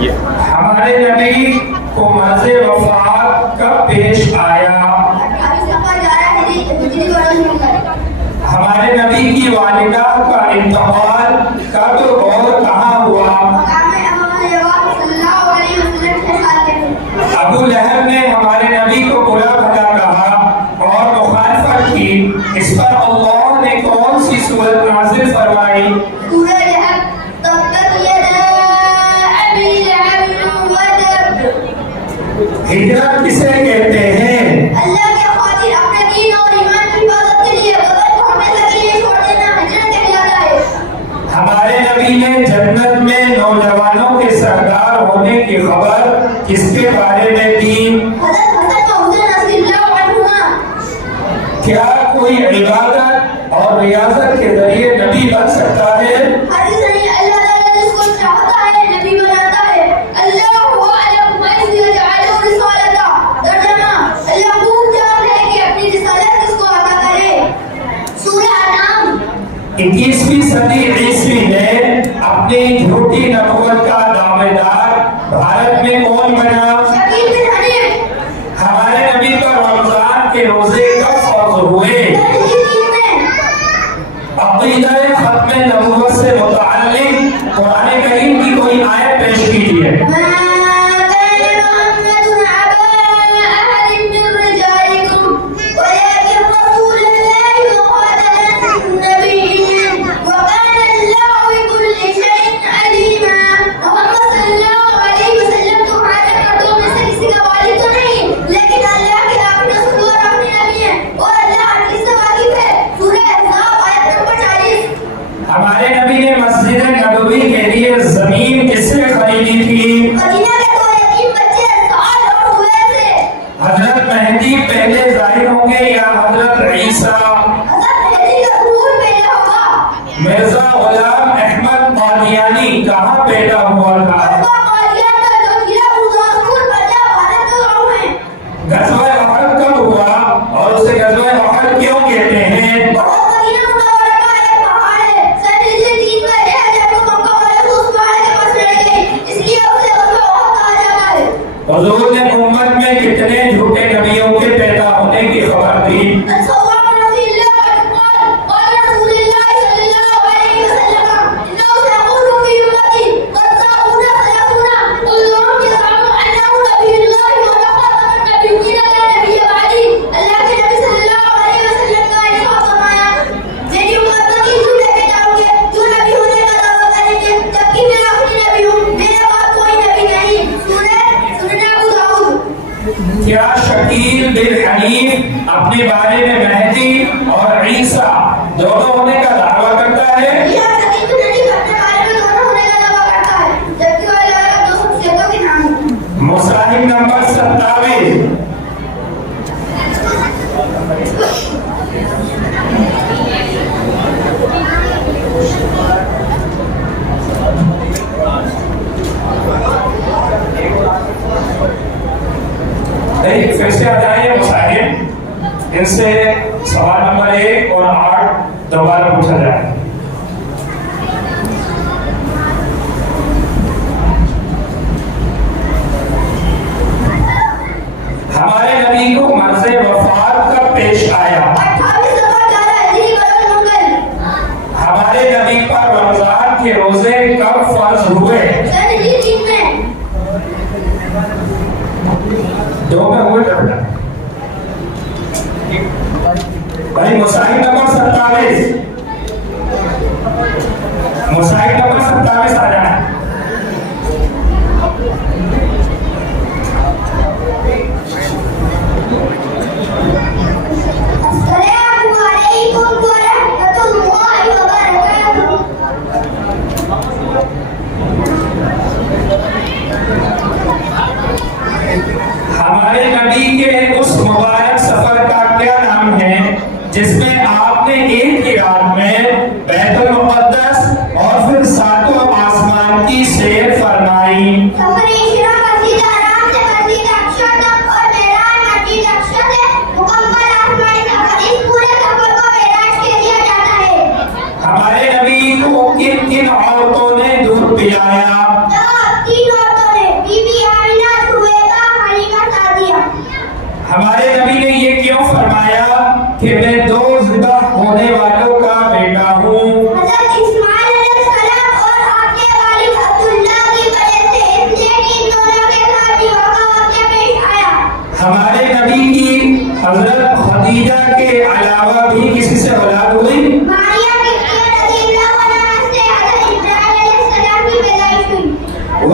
ہمارے نبی کو مرض وفات کب پیش آیا؟ ہمارے نبی کی والدہ کا انتقال کب اور کہاں ہوا؟ ابو لہب نے ہمارے نبی کو برا بھلا کہا اور مخالفت کی، اس پر اللہ نے کون سی سورت نازل فرمائی؟ ہجرت کسے کہتے ہیں؟ اللہ کے خاطر اپنے دین اور ایمان کی حفاظت کے لیے وطن کو ہمیشہ کے لیے چھوڑ دینا ہجرت کہلاتا ہے۔ ہمارے نبی نے جنت میں نوجوانوں کے سردار ہونے کی خبر کس کے بارے میں دی؟ حضرت حسن و حسین رضی اللہ عنہما۔ کیا کوئی عبادت اور ریاضت کے ذریعے نبی بن سکتا ہے؟ حدیث نہیں، اللہ تعالیٰ جس کو چاہتا ہے نبی بناتا ہے۔ اللہ اعلم من یجعل رسالتہ، ترجمہ اللہ خوب جان ہے کہ اپنی رسالت کس کو عطا کرے۔ سورہ انعام۔ 21ویں صدی عیسوی میں اپنی جھوٹی نبوت کا دعویدار بھارت میں کون بنا؟ شکیل بن حنیف۔ ہمارے نبی پر رمضان کے روزے کب فرض ہوئے؟ عقیدہ ختم نبوت سے متعلق قرآن کریم کی کوئی آیت پیش کیجیے۔ ہمارے نبی نے مسجد نبوی کے لیے زمین کس سے خریدی تھی؟ حضرت مہدی پہلے ظاہر ہوں گے یا حضرت عیسیٰ؟ مرزا غلام احمد قادیانی کہاں پیدا ہوا تھا؟ غزوہ احد کب ہوا اور اسے غزوہ احد کیوں کہتے ہیں؟ حضور نے امت میں کتنے جھوٹے نبیوں کے پیدا ہونے کی خبر دی؟ کیا شکیل بن حنیف اپنے بارے میں مہدی اور عیسیٰ دونوں ہونے کا دعویٰ کرتا ہے؟ مصاحف نمبر 27۔ پھر سے آ جائیے مصاحف، ان سے سوال نمبر 1 اور 8 دوبارہ پوچھا جائے۔ ہمارے نبی کو مرض وفات کب پیش آیا؟ ہمارے نبی پر رمضان کے روزے کب فرض ہوئے؟ 2 میں ہوئے بھائی۔ مصاحف نمبر 27۔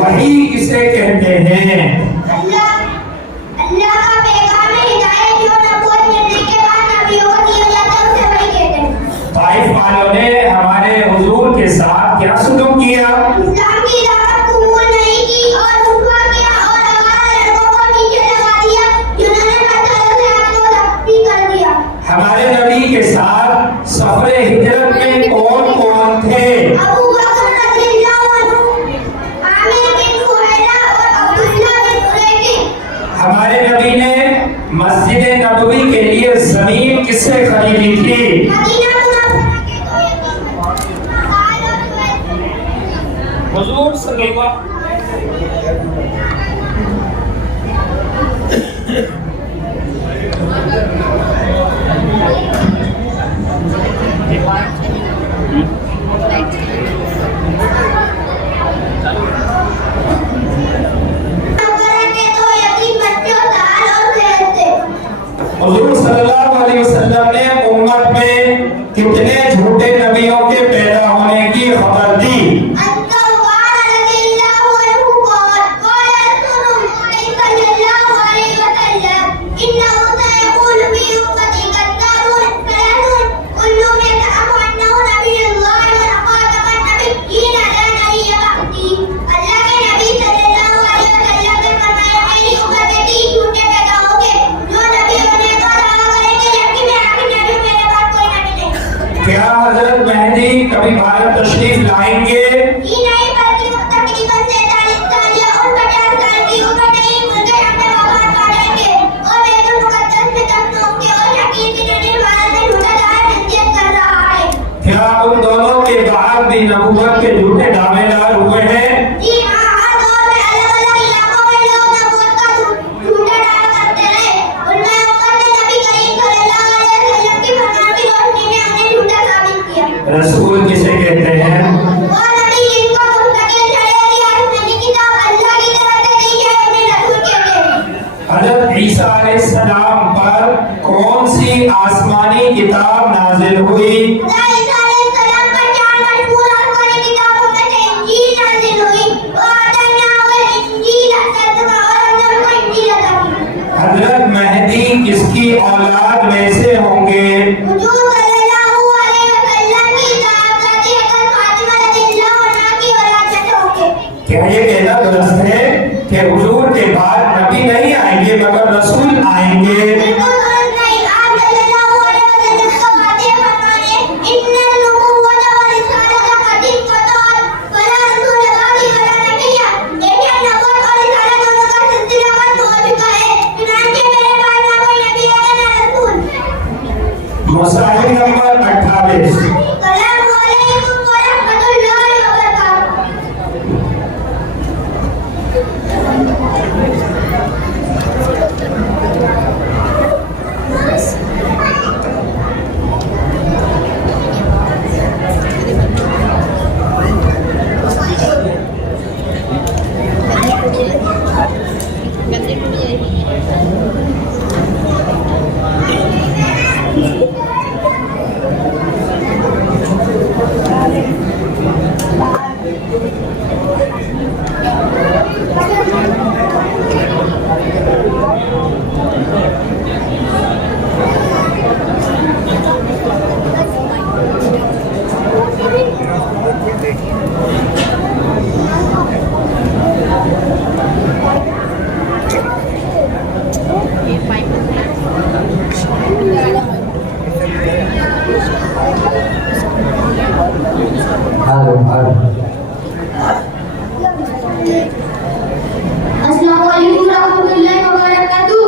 वही किसे कहते हैं? अल्लाह का पैगाम हिदायत जो नबूवत मिलने के बाद नबियों को दिया जाता है उसे वही कहते हैं। ताइफ वालों ने हमारे हुजूर के साथ क्या सलूक किया? इस्लाम की दावत कबूल नहीं की और रुसवा किया और हमारे लड़कों को नीचे लगा दिया, जिन्होंने पत्थरों से आपको जख्मी कर दिया। हमारे नबी के साथ सफरे हिजरत में कौन कौन थे? अबू बकर रज़ियल्लाहु अन्हु, आमिर बिन फुहैरा और अब्दुल्लाह बिन उरैक़िब। हमारे नबी ने मस्जिद नबवी के लिए जमीन किससे खरीदी थी? मदीना मुनव्वरा के दो यतीम साल और सुहैल। हुजूर सल्लल्लाहु मुनव्वरा के दो यतीम बच्चों साल और सुहैल थे। हुजूर सल्लल्लाहु अलैहि वसल्लम ने उम्मत में कितने झूठे नबियों के पैदा होने की खबर दी? अत्तौबान रज़ियल्लाहु अन्हु क़ाल क़ाल रसूलुल्लाह सल्लल्लाहु अलैहि वसल्लम इन्नहु सयक़ूलु फ़ी उम्मती कज़्ज़ाबून सलासून कुल्लुहुम यज़अमु अन्नहु नबियुल्लाह व ख़ातमुन नबिय्यीन ला नबिय्य बअदी। अल्लाह के नबी सल्लल्लाहु अलैहि वसल्लम ने फरमाया मेरी उम्मत में 3 झूठे पैदा होंगे जो नबी होने का दावा करेंगे जबकि मैं आखिरी नबी मेरे बाद कोई नबी नहीं। क्या हजरत मेहदी कभी भारत तशरीफ लाएंगे? ये नहीं बल्कि तकरीबन 43 साल या और 50 साल की उम्र में ही मुझे अपने वफात पड़ेंगे और बैतुल मुक़द्दस में दफन होंगे और शकील बिन अनीस भारत में झूठा दावा नसीहत कर रहा है। क्या उन दोनों के बाद भी नबूवत के झूठे दावेदार हुए हैं? जी हाँ, हर दौर में अलग-अलग इलाकों में लोग नबूवत का झूठा दावा करते रहे। उनमें उम्मत ने नबी करीम सल्लल्लाहु अलैहि वसल्लम की फरमान की रोशनी में उन्हें झूठा साबित किया। रसूल किसे कहते हैं? वो नबी जिनको मुस्तकिल शरीयत या आसमानी किताब अल्लाह की तरफ से दी जाए उन्हें रसूल कहते हैं। हजरत ईसा अलैहिस्सलाम पर कौन सी आसमानी किताब नाजिल हुई? हज़रत ईसा अलैहिस्सलाम पर 4 मशहूर आसमानी किताबों में से इंजील नाज़िल हुई। वो आतैनाहुल इंजील तर्जुमा और हमने उनको इंजील अता की। हजरत मेहदी किसकी औलाद में से होंगे? हुजूर सल्लल्लाहु अलैहि वसल्लम की साहबजादी हज़रत फातिमा रज़ियल्लाहु अन्हा की औलाद में से होंगे। क्या ये कहना दुरुस्त है कि हुजूर के बाद नबी नहीं आएंगे मगर रसूल आएंगे? बिल्कुल दुरुस्त नहीं। आप सल्लल्लाहु अलैहि वसल्लम को वादे फरमाने इन्नल नबुव्वत व रिसालत क़द इंक़तअत वला रसूल बादी वला नबिय्य। देखिए नबूवत और रिसालत दोनों का सिलसिला खत्म हो चुका है, चुनांचे मेरे बाद ना कोई नबी है ना रसूल। मुसाहिब नंबर 28। अस्सलामु अलैकुम व रहमतुल्लाहि व बरकातुहू। अस्सलामु अलैकुम रहमतुल्लाहि व बरकातुहू।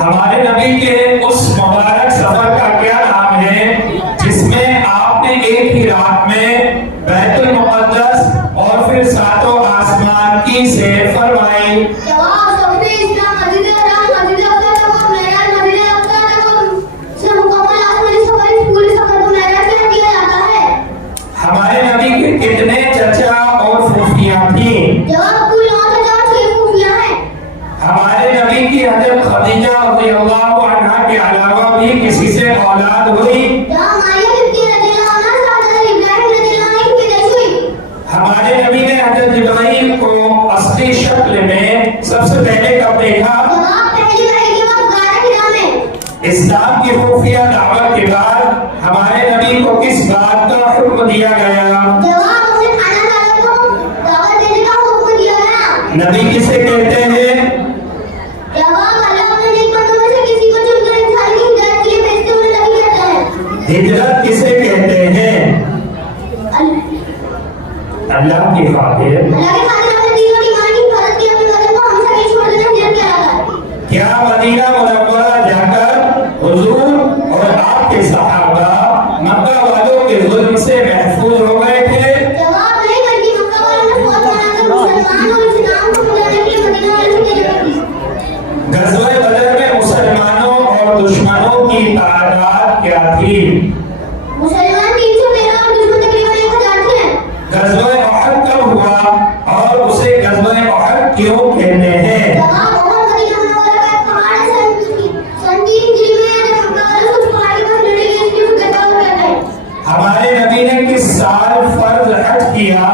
हमारे नबी के उस मुबारक सफर का क्या नाम है जिसमें आपने एक ही रात में बैतुल मुक़द्दस और फिर 7 आसमान की सैर फरमाई? जवाब सबसे इस्लाम मस्जिद हराम मस्जिद अक़सा तक और मेराज मस्जिद अक़सा तक और से मुकम्मल आसमानी सफर पूरी सफर को मेराज से किया जाता है। हमारे नबी के कितने चचा और फूफियां थी? जवाब कुल 9 हजार 6 खूबियां हैं। हमारे नबी की हज़रत खदीजा रज़ियल्लाहु अन्हा के अलावा भी किसी से औलाद हुई? जवाब मारिया बिबती रज़ियल्लाहु अन्हा से हज़रत इब्राहिम रज़ियल्लाहु अन्हु की पैदाइश हुई। हमारे नबी ने हज़रत जिब्राइल को اسلام کی خفیہ دعوت کے بعد ہمارے نبی کو کس بات کا حکم دیا گیا؟ جواب اسے کھانا کھانے کو دعوت دینے کا حکم دیا گیا۔ نبی کسے کہتے ہیں؟ جواب اللہ اپنے نیک بندوں میں سے کسی کو چن کر انسان کی ہدایت کے لیے بھیجتے ہوئے نبی کہتا ہے۔ ہجرت کسے کہتے ہیں؟ اللہ کی خاطر اللہ کے خاطر اپنے دین اور ایمان کی حفاظت کے اپنے وطن کو ہمیشہ کے لیے چھوڑ دینا ہجرت کہلاتا ہے۔ کیا مدینہ منورہ جا کر حضور اور آپ کے صحابہ مکہ والوں کے ظلم سے محفوظ ہو گئے تھے؟ جواب نہیں، بلکہ مکہ والوں نے فوج بنا کر مسلمان اور اسلام کو بلانے کے لیے مدینہ والوں سے جنگ کی۔ غزوہ بدر میں مسلمانوں اور دشمنوں کی تعداد کیا تھی؟ مسلمان 313 اور دشمن تقریباً 1000 تھے۔ غزوہ احد کب ہوا اور اسے غزوہ احد کیوں کہتے ہیں؟ جواب احد مدینہ منورہ کا ایک پہاڑ ہے، سن 3 ہجری میں جب مکہ والے اس پہاڑ کے پاس لڑے گئے، اس کی فکر کہتے ہیں۔ ہمارے نبی نے کس سال فرض حج کیا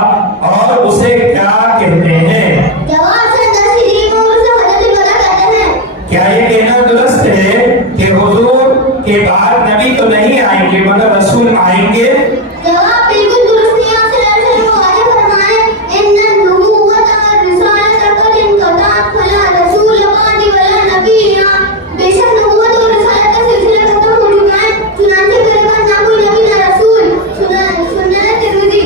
اور اسے کیا کہتے ہیں؟ جواب سن 10 ہجری میں اسے حجۃ الوداع کہتے ہیں۔ کیا یہ کہنا درست ہے کہ حضور کے بعد نبی تو نہیں آئیں گے مگر رسول آئیں گے؟ جواب بالکل درست ہے، آپ صلی اللہ علیہ وسلم واضح فرمائے ان النبوۃ والرسالۃ قد انقطعت فلا رسول بعد ولا نبی، بے شک نبوت اور رسالت کا سلسلہ ختم ہو چکا ہے، چنانچہ میرے بعد نہ کوئی نبی نہ رسول۔ سنن ترمذی۔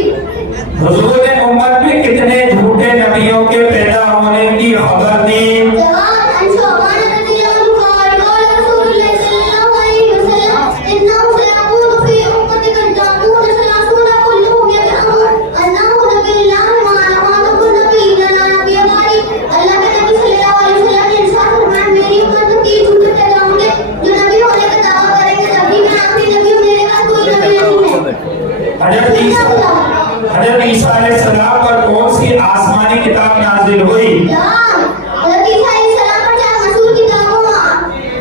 حضور نے امت میں کتنے جھوٹے نبیوں کے پیدا ہونے کی خبر دی؟ جواب عن شعبان رضی اللہ عنہ قال قال رسول اللہ صلی اللہ علیہ وسلم انه سيكون في امتك الداعون ثلاثون كلهم يدعون انه نبي الله وعلى ما تقول نبي لا نبي بعدي۔ اللہ کے نبی صلی اللہ علیہ وسلم نے ارشاد فرمایا میری امت میں 3 جھوٹے پیدا ہوں گے جو نبی ہونے کا دعویٰ کریں گے، جب بھی میں آخری نبی ہوں، میرے پاس کوئی نبی نہیں ہے۔ حضرت عیسیٰ علیہ السلام پر کون سی آسمانی کتاب نازل ہوئی؟ حضرت عیسیٰ علیہ السلام پر 4 مشہور کتابوں،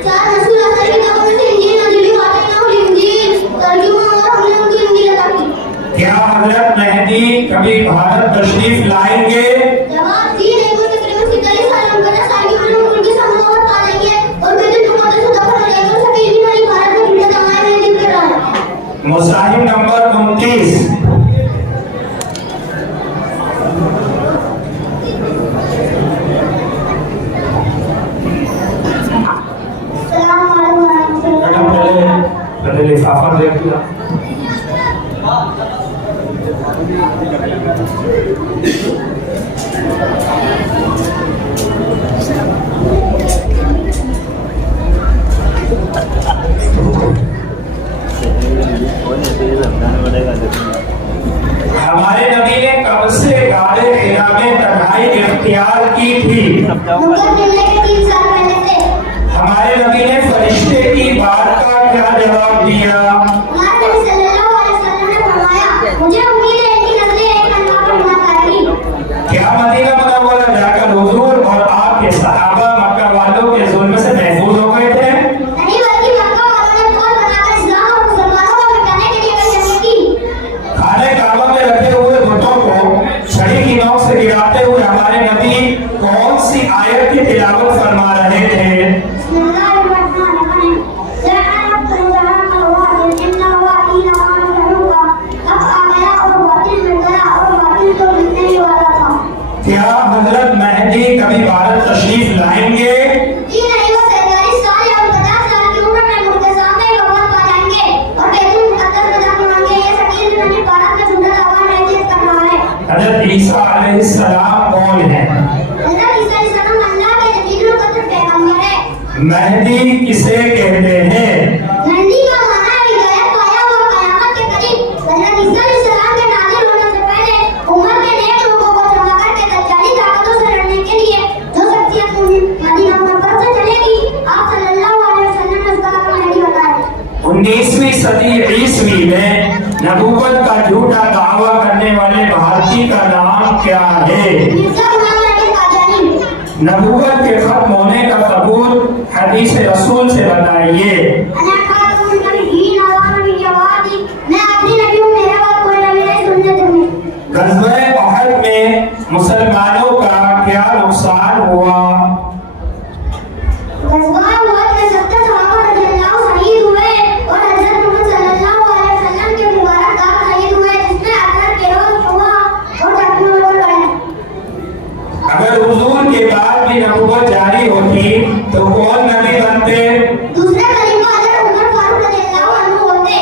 4 مشہور اثر کتابوں میں سے انجیل نازل ہوئی، فاتحہ اور انجیل ترجمہ، اور ہم نے ان کی انجیل ادا کی۔ کیا حضرت مہدی کبھی بھارت تشریف لائیں گے؟ جواب جی نہیں، وہ تقریباً 47 سال عمر کا سال کی عمر میں ان کی سماوت پا لیں گے اور بیت المقدس کو دفن ہو جائیں گے، اور سفید بھی ہماری بھارت میں جھنڈا ٹنگائے ہوئے دکھ رہا ہے۔ مصاحف نمبر 29۔ السلام علیکم ورحمۃ اللہ۔ پہلے لفافہ دیکھ لیا۔ ہمارے نبی نے کب سے غار حرا میں تنہائی اختیار کی تھی؟ نبوت ملنے کے 3 سال پہلے سے۔ ہمارے نبی نے فرشتے کی بات کا کیا جواب دیا؟ ہمارے نبی صلی اللہ علیہ وسلم نے فرمایا مجھے امید ہے کہ نظریں ایک اللہ پر بات آئے گی۔ کیا مدینہ منورہ جا کر حضور اور آپ کے صحابہ مکہ والوں کے ظلم سے محفوظ ہو گئے تھے؟ نہیں، بلکہ مکہ والوں نے فوج بنا کر اسلام اور مسلمانوں کو مٹانے کے لیے جنگ کی۔ خانہ کعبہ میں رکھے ہوئے بتوں کو چھڑی کی نوک سے گراتے ہوئے ہمارے نبی کون سی آیت کی تلاوت فرما رہے تھے؟ بسم اللہ الرحمن الرحیم۔ جعلت الجہنم الوادی ان الوادی لما جنوبا، حق آ گیا اور باطل مٹ گیا اور باطل تو مٹنے ہی والا تھا۔ کیا حضرت مہدی کبھی بھارت تشریف لائیں گے؟ جی نہیں، وہ 47 سال اور 50 سال کی عمر میں مختصر میں وفات پا جائیں گے اور بیت المقدس میں دفن ہوں گے۔ یہ شکیل بن ابی طالب کا جھنڈا دعویٰ حیثیت کر رہا ہے۔ حضرت عیسیٰ علیہ السلام کون ہیں؟ حضرت عیسیٰ علیہ السلام اللہ کے جدید القدر پیغمبر ہے۔ مہدی کسے کہتے ہیں؟ مہدی کا معنی ہے ہدایت پایا ہوا قیامت کے قریب۔ حضرت عیسیٰ علیہ السلام کے نازل ہونے سے پہلے امت کے نیک لوگوں کو جمع کر کے دجالی طاقتوں سے لڑنے کے لیے جو شخصیت مدینہ منورہ سے چلے گی، آپ صلی اللہ علیہ وسلم نے اس کا نام مہدی بتایا۔ 19ویں صدی عیسوی میں نبوت کا جھوٹا دعویٰ کرنے والے بھارتی کا نام کیا ہے؟ مرزا غلام نبی قادیانی۔ نبوت کے ختم ہونے کا ثبوت حدیث رسول سے بتائیے۔ انا خاتم النبیین و نبی جوادی، میں اپنی نبی ہوں، میرے بعد کوئی نبی نہیں، سنت میں۔ غزوہ احد میں مسلمانوں کا کیا نقصان ہوا؟ غزوہ احد میں 70 صحابہ رضی اللہ اگر حضور کے بعد بھی نبوت جاری ہوتی تو کون نبی بنتے؟ دوسرے خلیفہ حضرت عمر فاروق رضی اللہ عنہ ہوتے.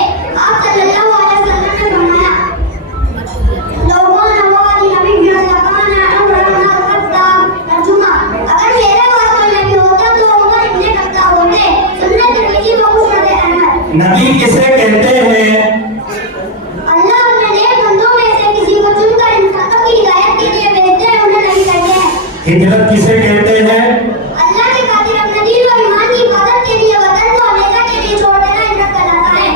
آپ صلی اللہ علیہ وسلم نے فرمایا لو كان موالي نبي لكان عمر بن الخطاب ترجمہ اگر میرے پاس کوئی نبی ہوتا تو عمر ابن خطاب ہوتے. سنت ترمذی و مسند احمد. نبی کسے کہتے ہیں؟ اللہ اپنے نیک بندوں میں سے کسی کو چن کر انسانوں کی ہدایت کے لیے بھیجتے ہیں, انہیں نبی کہتے ہیں. ہجرت کسے کہتے ہیں؟ اللہ کے خاطر اپنے دین و ایمان کی حفاظت کے لیے وطن کو ہمیشہ کے لیے چھوڑ دینا ہجرت کہلاتا ہے.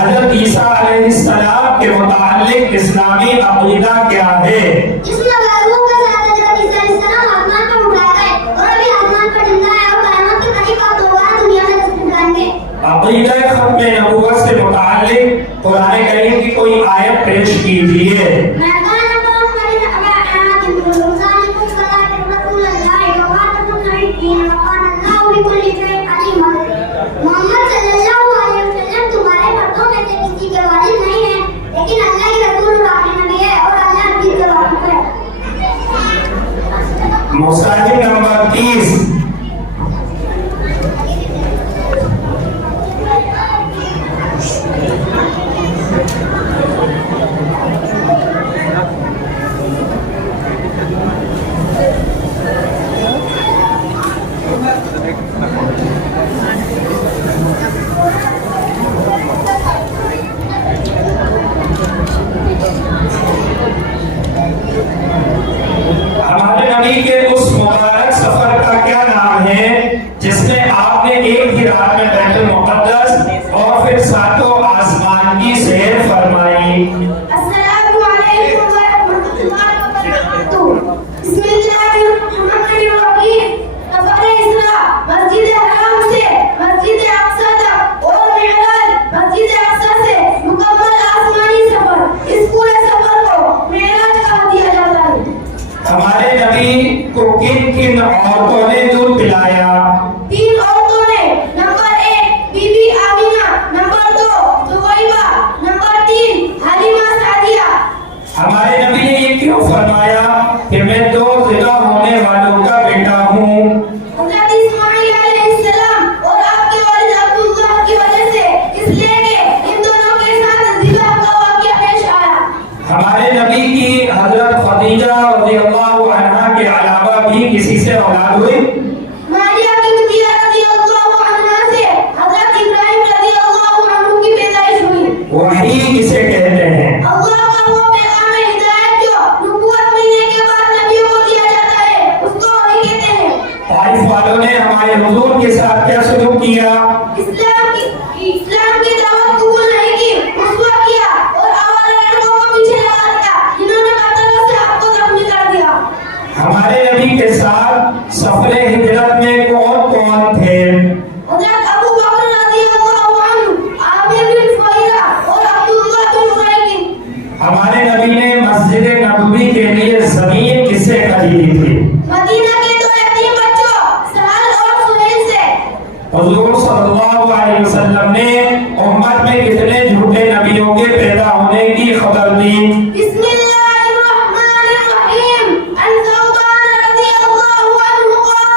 حضرت عیسیٰ علیہ السلام کے متعلق اسلامی عقیدہ کیا ہے؟ جس میں روح کے ساتھ حضرت عیسیٰ علیہ السلام آسمان پر اٹھائے گئے اور ابھی آسمان پر زندہ ہے اور قیامت کے قریب آپ دوبارہ دنیا میں تشریف لائیں گے. عقیدہ ختم نبوت سے متعلق قرآن کریم کی کوئی آیت پیش کیجیے. محمد صلی اللہ علیہ وسلم تمہارے مردوں میں سے کسی کے والد نہیں ہیں, لیکن اللہ کے رسول اور آخری نبی ہے اور اللہ ان سے واقف ہے. مصحف نمبر 30. ہمارے نبی کے اس مبارک سفر کا کیا نام ہے جس میں آپ نے ایک ہی رات میں بیت المقدس اور پھر ساتوں آسمان کی سیر فرمائی؟ السلام علیکم ورحمۃ اللہ وبرکاتہ. بسم اللہ الرحمن الرحیم. سفر اسراء مسجد حرام سے مسجد اقصی تک اور معراج مسجد اقصی سے مکمل آسمانی سفر. اس پورے سفر کو معراج کہا دیا جاتا ہے. ہمارے نبی کو کن کن عورتوں نے دودھ پلایا؟ 3 عورتوں نے. Number 1 Bibi Amina, number 2 Zubaiba, number 3 Halima Sadia. ہمارے نبی نے یہ کیوں فرمایا کہ میں 2 ذکر ہونے والوں کا بیٹا ہوں؟ حضرت اسماعیل علیہ السلام اور آپ کے والد عبداللہ کی وجہ سے, اس لیے کہ ان دونوں کے ساتھ ذبح کا واقعہ پیش آیا. ہمارے نبی کی حضرت خدیجہ رضی اللہ عنہا کے علاوہ بھی کسی سے اولاد ہوئی؟ ماریہ قبطیہ رضی اللہ عنہا سے حضرت ابراہیم رضی اللہ عنہ کی پیدائش ہوئی. وحی کسے کہتے ہیں؟ اللہ کا وہ پیغام ہدایت جو نبوت ملنے کے بعد نبیوں کو دیا جاتا ہے, اس کو وحی کہتے ہیں. طائف والوں نے ہمارے حضور کے ساتھ کیا سلوک کیا؟ اسلام کی دعوت قبول نہیں کی, رسوا کیا اور آوارہ لڑکوں کو پیچھے لگا دیا, جنہوں نے پتھروں سے آپ کو زخمی کر دیا. ہمارے نبی کے ساتھ سفر ہجرت میں کون کون تھے؟ حضرت ابو بکر رضی اللہ عنہ, عامر بن فہیرہ اور عبداللہ بن فریق. ہمارے نبی نے مسجد نبوی کے لیے زمین کس سے خریدی تھی؟ مدینہ کے 2 یتیم بچوں سہل اور سہیل سے. حضور صلی اللہ علیہ وسلم نے امت میں کتنے جھوٹے نبیوں کے پیدا ہونے کی خبر دی؟ بسم اللہ الرحمن الرحیم. عن ثوبان رضی اللہ عنہ قال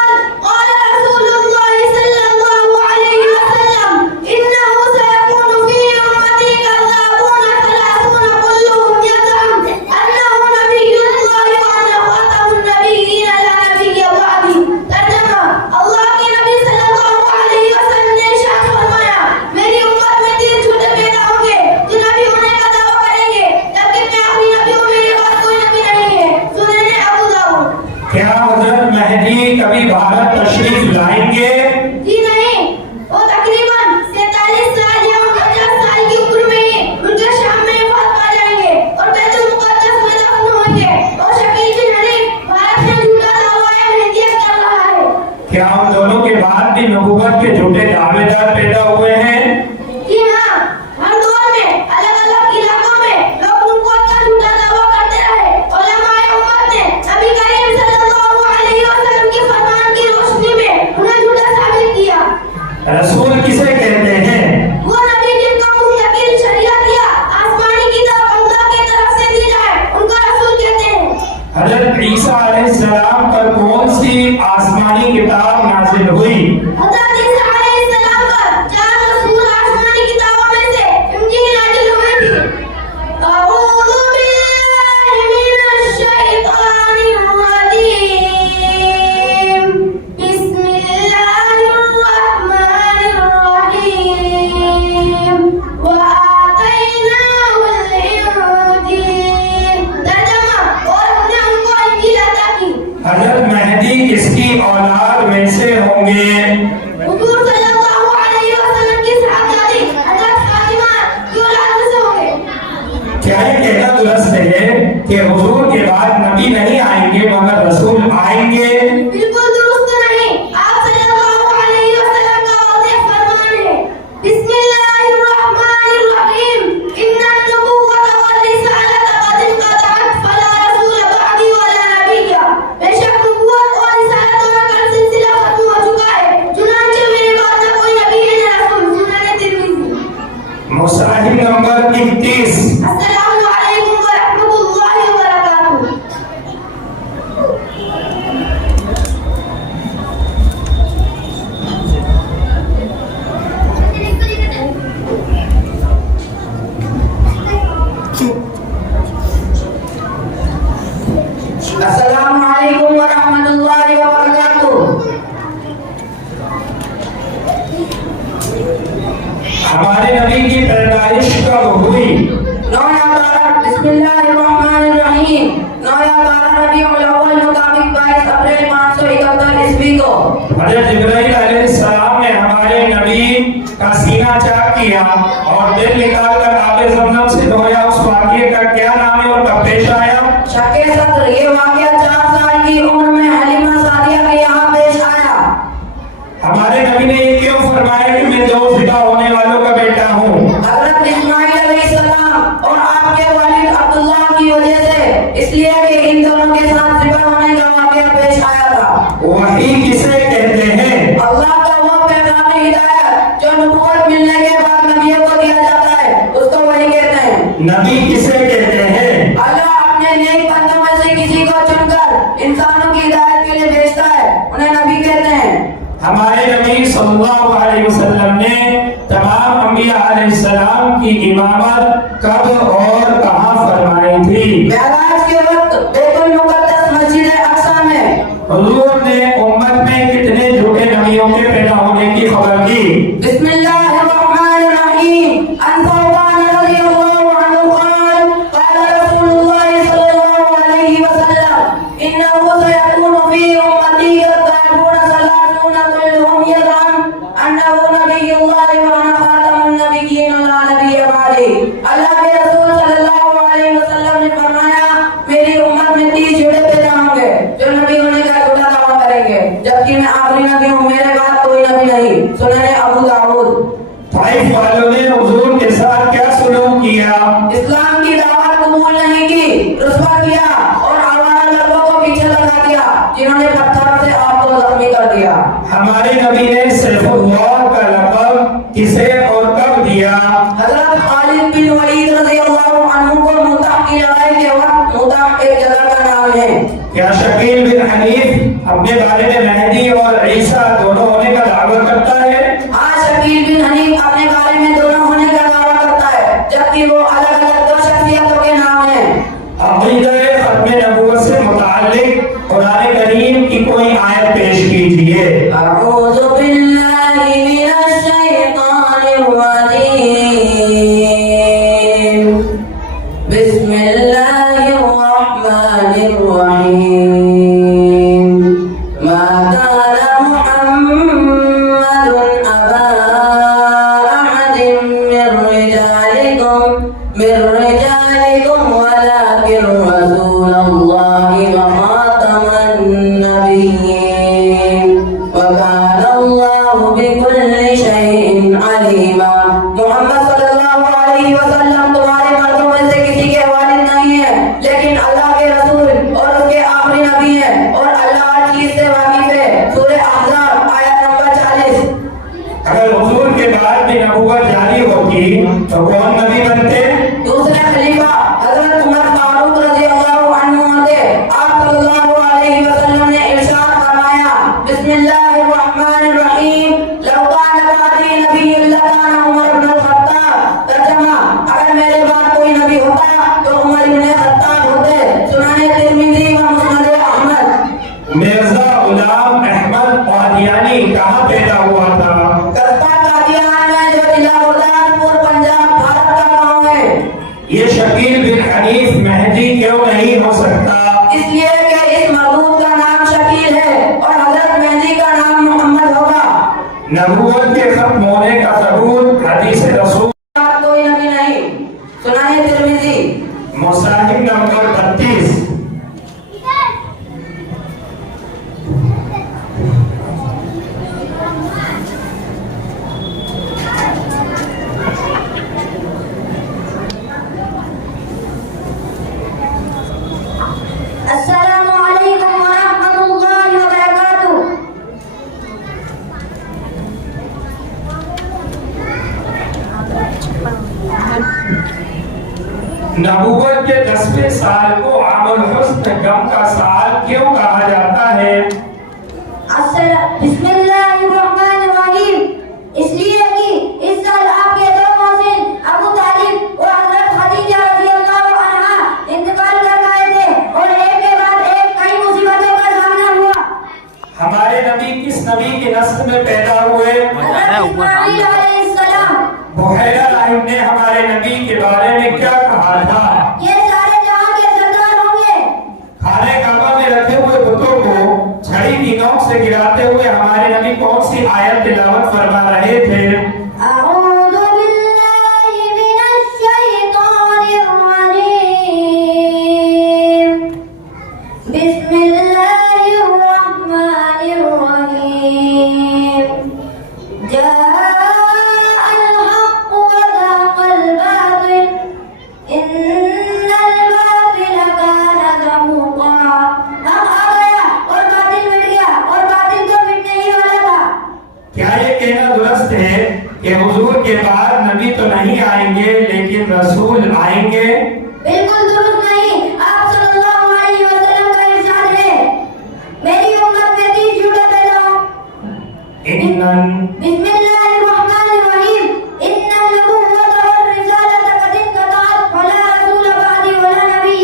قال رسول اللہ صلی اللہ علیہ وسلم انه سيكون في امتی كذابون 30 كلهم يزعم انه نبی اللہ وانه خاتم النبیین لا نبی بعدی. ترجمہ اللہ کے نبی صلی اللہ علیہ وسلم نے ارشاد فرمایا میری امت میں 3 جھوٹے پیدا ہوں گے جو نبی ہونے کا دعویٰ کریں گے, جبکہ میں اپنی نبی ہوں, میرے بعد کوئی نبی نہیں ہے. سنن ابو داؤد. کیا حضرت مہدی کبھی بھارت تشریف لائیں گے؟ جی نہیں, وہ تقریباً 47 سال یا 49 سال کی عمر میں ہی ان کے شام میں وفات پا جائیں گے اور بیت المقدس میں دفن ہوں گے. اور شکیل بن حنیف بھارت میں جھوٹا دعویٰ مہدیت کر رہا ہے. کیا ان دونوں کے بعد بھی نبوت کے جھوٹے دعوے دار پیدا ہوئے ہیں؟ جی ہاں, ہر دور میں الگ الگ علاقوں میں لوگ نبوت کا جھوٹا دعویٰ کرتے رہے. علماء امت نے نبی کریم صلی اللہ علیہ وسلم کے فرمان کی روشنی میں انہیں جھوٹا ثابت کیا. رسول کسے کہتے ہیں؟ وہ نبی جن کو مستقل شریعت یا آسمانی کتاب اللہ کی طرف سے دی جائے, ان کو رسول کہتے ہیں. حضرت عیسیٰ علیہ السلام پر कौन सी आसमानी किताब नाजिल हुई? हज़रत ईसा अलैहिस्सलाम पर 4 रसूल आसमानी किताबों में से इंजील नाज़िल हुई थी। अऊज़ु बिल्लाहि मिनश शैतानिर रजीम। बिस्मिल्लाहिर रहमानिर रहीम। व आतैनाहुल इंजील। तर्जुमा, और हमने उनको इंजील अता की। हजरत मेहदी किसकी औलाद में से होंगे? हुजूर सल्लल्लाहु अलैहि वसल्लम की साहबजादी हज़रत फातिमा की औलाद में से होंगे। क्या ये कहना दुरुस्त है कि हुजूर के बाद नबी नहीं आएंगे मगर रसूल आएंगे? बिल्कुल दुरुस्त नहीं। आप सल्लल्लाहु अलैहि वसल्लम का वाज़ेह फरमान है, बिस्मिल्लाहिर्रहमानिर्रहीम, इन्नन नबुव्वत व रिसालत क़द इंक़तअत फला रसूल बअदी वला नबिय्य। बेशक नबुव्वत और रिसालतों का सिलसिला खत्म हो चुका है, चुनांचे मेरे बाद न कोई नबी है न रसूल। सुनन तिरमिज़ी। मुसाहिब नंबर 31। अस्सलामु अलैकुम व रहमतुल्लाहि व बरकातुहू। अस्सलामु अलैकुम व रहमतुल्लाहि व बरकातुहू। हमारे नबी की पैदाइश कब हुई? बिस्मिल्लाहिर्रहमानिर्रहीम। 9 रबीउल अव्वल मुताबिक 22 अप्रैल 571 ईस्वी को हजरत जिब्राइल अलैहिस्सलाम ने हमारे नबी का सीना चाक किया और दिल निकाल कर आबे ज़मज़म से धोया। उस वाक़ये का क्या नाम है और कब पेश आया? शक्के सद्र, ये वाकया 4 साल की उम्र में हलीमा सादिया के यहाँ पेश आया। हमारे नबी ने ये क्यों फरमाया कि मैं दो ज़िबा होने वालों का बेटा हूँ? हजरत इस्माइल अलैहिस्सलाम और आपके वालिद अब्दुल्लाह की वजह से, इसलिए कि इन दोनों के साथ ज़िबा होने का वाकया पेश आया था। वही किसे कहते हैं? अल्लाह का वो पैगाम हिदायत जो नबूवत मिलने के बाद नबियों को दिया जाता है, उसको वही कहते हैं। नबी किसे कहते हैं? अल्लाह अपने नेक बंदों में से किसी को चुनकर इंसानों की हिदायत के लिए भेजता है, उन्हें नबी कहते हैं। हमारे नबी सल्लल्लाहु अलैहि वसल्लम ने तमाम अंबिया अलैहिस्सलाम की इमामत कब और कहाँ फरमाई थी? मेराज के वक्त बैतुल मुक़द्दस मस्जिद अक्सा में। हुजूर ने उम्मत में कितने झूठे नबियों के पैदा होने की खबर दी? बिस्मिल्लाहिर्रहमानिर्रहीम। अन सौबान रज़ियल्लाहु अन्हु क़ाल क़ाल रसूलुल्लाह सल्लल्लाहु अलैहि वसल्लम इन्नहु सयकूनु फी उम्मती यत्ताबून सलासूना कुल्लुहुम यज़अम अन्नहु नबियुल्लाह व अना ख़ातमुन नबिय्यीन ला नबिय्य बअदी। अल्लाह के रसूल सल्लल्लाहु अलैहि वसल्लम ने फरमाया, मेरी उम्मत में 30 झूठे पैदा होंगे जो नबी होने का झूठा दावा करेंगे, जबकि मैं आखिरी नबी हूँ, मेरे बाद कोई नबी नहीं। सुनने अबू दाऊद। ताइफ वालों ने हुजूर के साथ क्या सुलूक किया? इस्लाम की दावत कबूल नहीं की, रुस्वा किया और आवारा लड़कों को पीछे लगा दिया, जिन्होंने पत्थरों से आपको जख्मी कर दिया। हमारे नबी ने सैफुल्लाह का लक़ब किसे और कब दिया? हजरत खालिद बिन वलीद रज़ियल्लाहु अन्हु को मुता की लड़ाई के वक्त, मुता एक जगह का नाम है। क्या शकील बिन हनीफ अपने बारे में मेहदी और ईसा दोनों होने का दावा करता है? हाँ, शकील बिन हनीफ अपने बारे में दोनों होने का दावा करता है, जबकि वो अलग अलग 2 शख्सियतों के नाम हैं। अक़ीदा ख़त्म नबूवत से मुताल्लिक़ कुरान करीम की कोई आयत पेश कीजिए। अऊज़ु बिल्लाहि मिनश शैतानिर रजीम। बिस्मिल्लाहिर रहमानिर रहीम। मा काना मुहम्मदुन अबा अहदिम मिर रिजालिकुम वलाकिन रसूलल्लाहि व खातमन नबिय्यीन व काना अल्लाहु बिकुल्लि शैइन अलीमा। मोहम्मद सल्लल्लाहु अलैहि वसल्लम तुम्हारे मर्दों में से किसी के वालिद नहीं है, लेकिन अल्लाह के रसूल और उसके आखिरी नबी हैं और अल्लाह हर चीज से वाकिफ है। सूरह अहज़ाब आयत नंबर 40। अगर हुजूर के बाद भी नबूवत जारी होती तो कौन नबी बनते? दूसरे खलीफा हजरत उमर फारूक रज़ियल्लाहु अन्हु होते। आप सल्लल्लाहु अलैहि वसल्लम ने इरशाद غلام احمد قادیانی کہاں پیدا ہوا تھا؟ قصبہ قادیان میں جو ضلع گرداسپور پنجاب بھارت کا گاؤں ہے. یہ شکیل بن حنیف مہدی کیوں نہیں ہو سکتا؟ اس لیے کہ اس مردود کا نام شکیل ہے اور حضرت مہدی کا نام محمد ہوگا. نبوت کے ختم ہونے کا ثبوت حدیث رسول کوئی نبی نہیں. سنن ترمذی مصاحف نمبر 32. السلام علیکم ورحمۃ اللہ وبرکاتہ. نبوت کے 10ویں سال کو عام الحزن غم کا سال کیوں کہا جاتا ہے؟ بسم اللہ الرحمن الرحیم. اس لیے کہ اس سال آپ کے دو محسن ابو طالب اور حضرت خدیجہ رضی اللہ عنہا انتقال کر گئے تھے اور ایک کے بعد ایک کئی مصیبتوں کا سامنا ہوا. ہمارے نبی کس نبی کی نسل میں پیدا ہوئے؟ حضرت اسماعیل علیہ السلام. بحیرہ راہب نے ہمارے نبی کے بارے میں کیا کہا تھا؟ یہ سارے جہاں کے سردار ہوں گے. خانہ کعبہ میں رکھے ہوئے بتوں کو چھڑی کی نوک سے گراتے ہوئے ہمارے نبی کون سی آیت تلاوت فرما رہے تھے؟ اعوذ باللہ من الشیطان الرجیم. بسم اللہ الرحمن الرحیم. جاء الحق وزهق الباطل ان الباطل كان زهوقا. حق آ گیا اور باطل مٹ گیا اور باطل تو مٹنے ہی والا تھا. کیا یہ کہنا درست ہے کہ حضور کے بعد نبی تو نہیں آئیں گے لیکن رسول آئیں گے؟ بالکل درست نہیں. آپ صلی اللہ علیہ وسلم کا ارشاد ہے میری امت میں 30 جھوٹے پیدا ہوں. بسم اللہ الرحمن الرحیم. ان النبوۃ والرسالۃ قد انقطعت فلا رسول بعدی ولا نبی.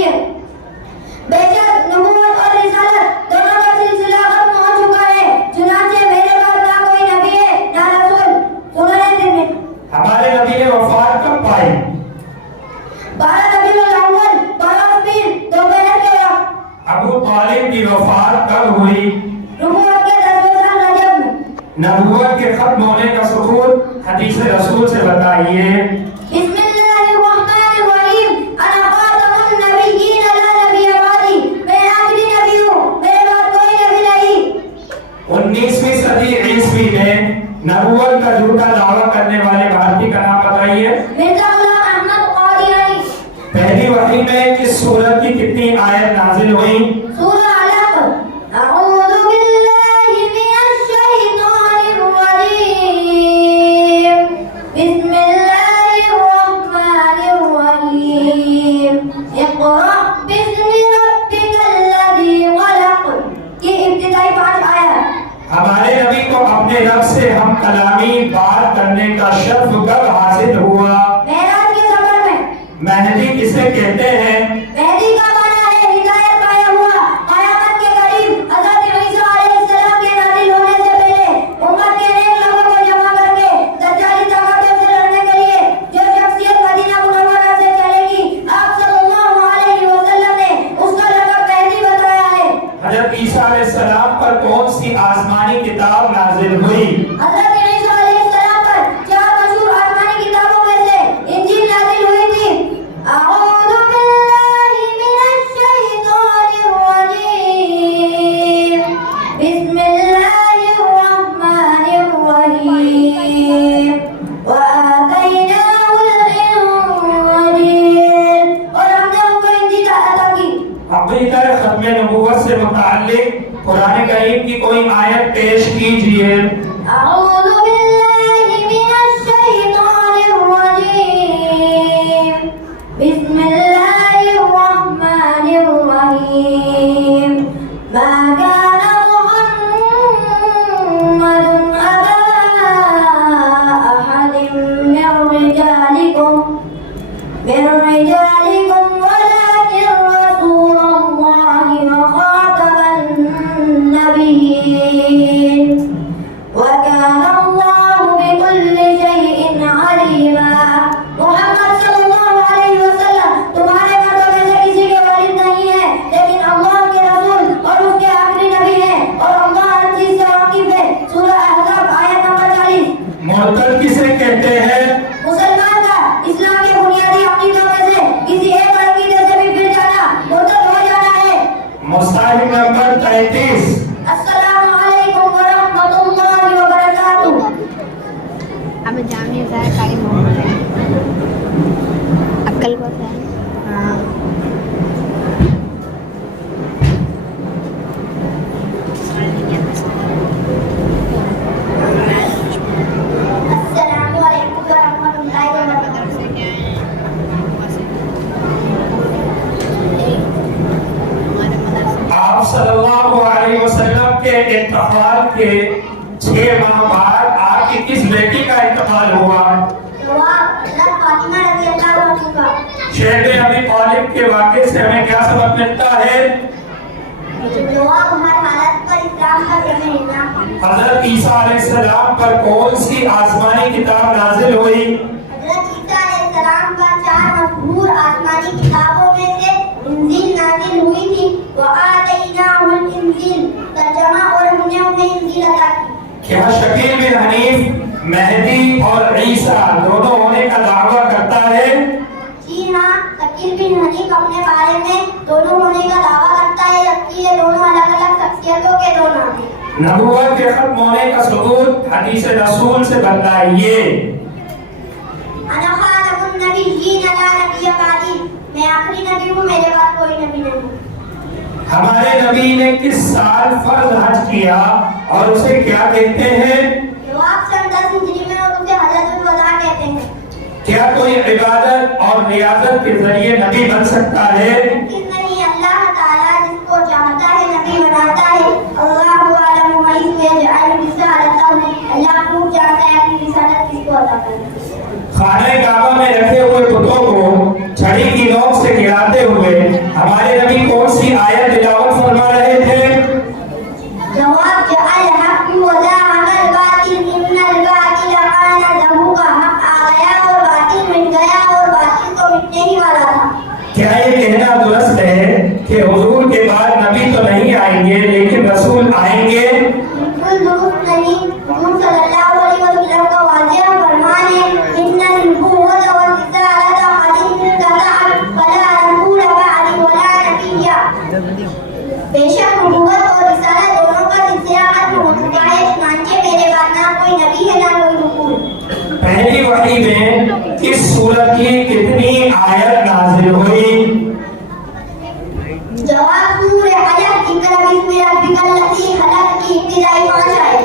بے شک نبوت اور رسالت دونوں کا سلسلہ ختم ہو چکا ہے چنانچہ میرے بعد نہ کوئی نبی ہے نہ رسول. سنن ترمذی. ہمارے نبی نے وفات کب پائی؟ 12 ربیع الاول برس پیر دوپہر کے وقت. ابو طالب کی وفات کب ہوئی؟ نبوت کے 10ویں سال رجب میں. نبوت کے ختم ہونے کا ثبوت حدیث رسول سے بتائیے. بسم اللہ الرحمن الرحیم. انا خاتم النبیین لا نبی بعدی. میں آخری نبی ہوں میرے بعد کوئی نبی نہیں. 19ویں صدی عیسوی میں نبوت کا جھوٹا دعویٰ کرنے والے بھارتی کا نام بتائیے. مرزا غلام احمد قادیانی. پہلی وحی میں کس سورت کی کتنی آیت نازل ہوئی؟ سورہ علق. اعوذ باللہ من الشیطان الرجیم. بسم اللہ الرحمن الرحیم. اقرأ باسم ربک الذی خلق. یہ ابتدائی 5 آیات. ہمارے نبی کو اپنے رب سے ہم کلامی بات کرنے کا شرف کب حاصل ہوا؟ معراج کے سفر میں. مہدی کسے کہتے ہیں؟ مہدی کا معنی ہے ہدایت پایا ہوا. قیامت کے قریب حضرت عیسیٰ علیہ السلام کے نازل ہونے سے پہلے امت کے نیک لوگوں کو جمع کر کے دجالی طاقتوں سے لڑنے کے لیے جو شخصیت مدینہ منورہ سے چلے گی آپ صلی اللہ علیہ وسلم نے اس کا لقب مہدی بتایا ہے. حضرت عیسیٰ علیہ السلام پر کون سی آسمانی کتاب نازل ہوئی؟ حضرت عیسیٰ علیہ السلام پر 4 مشہور آسمانی کتابوں میں سے انجیل نازل ہوئی تھی. اعوذ باللہ من الشیطان الرجیم. بسم اللہ الرحمن الرحیم. وآتیناہ الانجیل. اور ہم نے ان کو انجیل عطا کی. عقیدہ ختم نبوت سے متعلق قرآن کریم کی کوئی آیت پیش کیجیے. اعوذ باللہ من الشیطان الرجیم. بسم اللہ الرحمن الرحیم. ما كان محمد أبا أحد من رجالكم ولكن رسول الله وخاتم النبيين. इंतकाल के 6 माह बाद आपकी किस बेटी का इंतकाल हुआ? जवाब हज़रत फातिमा रज़ी अल्लाह अन्हा का। शेब अबी तालिब के वाक़े से हमें क्या सबक मिलता है? जवाब हर हालत पर इस्लाम का जमे रहना। हजरत ईसा अलैहिस्सलाम पर कौन सी आसमानी किताब नाजिल हुई? हज़रत ईसा अलैहिस्सलाम पर 4 मशहूर आसमानी किताबों में से इंजील नाजिल हुई थी। व आतैनाहुल इंजील, तर्जुमा, और हमने उन्हें इंजील अता की। क्या शकील बिन हनीफ मेहदी और ईसा दोनों होने का दावा करता है? जी हाँ, शकील बिन हनीफ अपने बारे में दोनों होने का दावा करता है, जबकि ये दोनों अलग अलग शख्सियतों के दो नाम हैं। नबूवत के खत्म होने का सबूत हदीस रसूल से बताइए। अना खातमुन नबिय्यीन ला नबिय्य बादी, मैं आखिरी नबी हूँ, मेरे बाद कोई नबी नहीं। हमारे नबी ने किस साल फर्ज हज किया और उसे क्या कहते हैं? जवाब सन 10 हिजरी में, और उसे हजरतुल वदा कहते हैं। क्या कोई इबादत और रियाजत के जरिए नबी बन सकता है? मुमकिन नहीं, अल्लाह ताला जिसको चाहता है नबी बनाता है। अल्लाहु अअलमु मय्य यजअलु रिसालतहु, अल्लाह खूब जानता है अपनी रिसालत किसको अता करे। खाने काबा में रखे हुए बुतों को छड़ी की नोक से गिराते हुए हमारे नबी कौन सी आयत तिलावत फरमा रहे थे? जवाब जअल हक़ व ज़हक़ल बातिल इन्नल बातिल काना ज़हूक़ा, हक़ आ गया और बातिल मिट गया, और बातिल तो मिटने ही वाला था। क्या ये कहना दुरुस्त है कि हुजूर के बाद नबी तो नहीं आएंगे लेकिन रसूल आएंगे? बिल्कुल दुरुस्त नहीं। हुजूर सल्लल्लाहु अलैहि वसल्लम का वाज़ेह फरमान है, इन्नल नबुव्वत व रिसालत क़द इंक़तअत फला रसूल बअदी वला नबिय्य। बेशक नबुव्वत और रिसालत दोनों का सिलसिला खत्म हो चुका है, चुनांचे मेरे बाद ना कोई नबी है ना कोई रसूल। पहली वही में किस सूरत की कितनी आयत नाजिल हुई? जवाब सूरह अलक, इक़रा बिस्मि रब्बिकल लज़ी खलक़ की इब्तिदाई 5 आयत।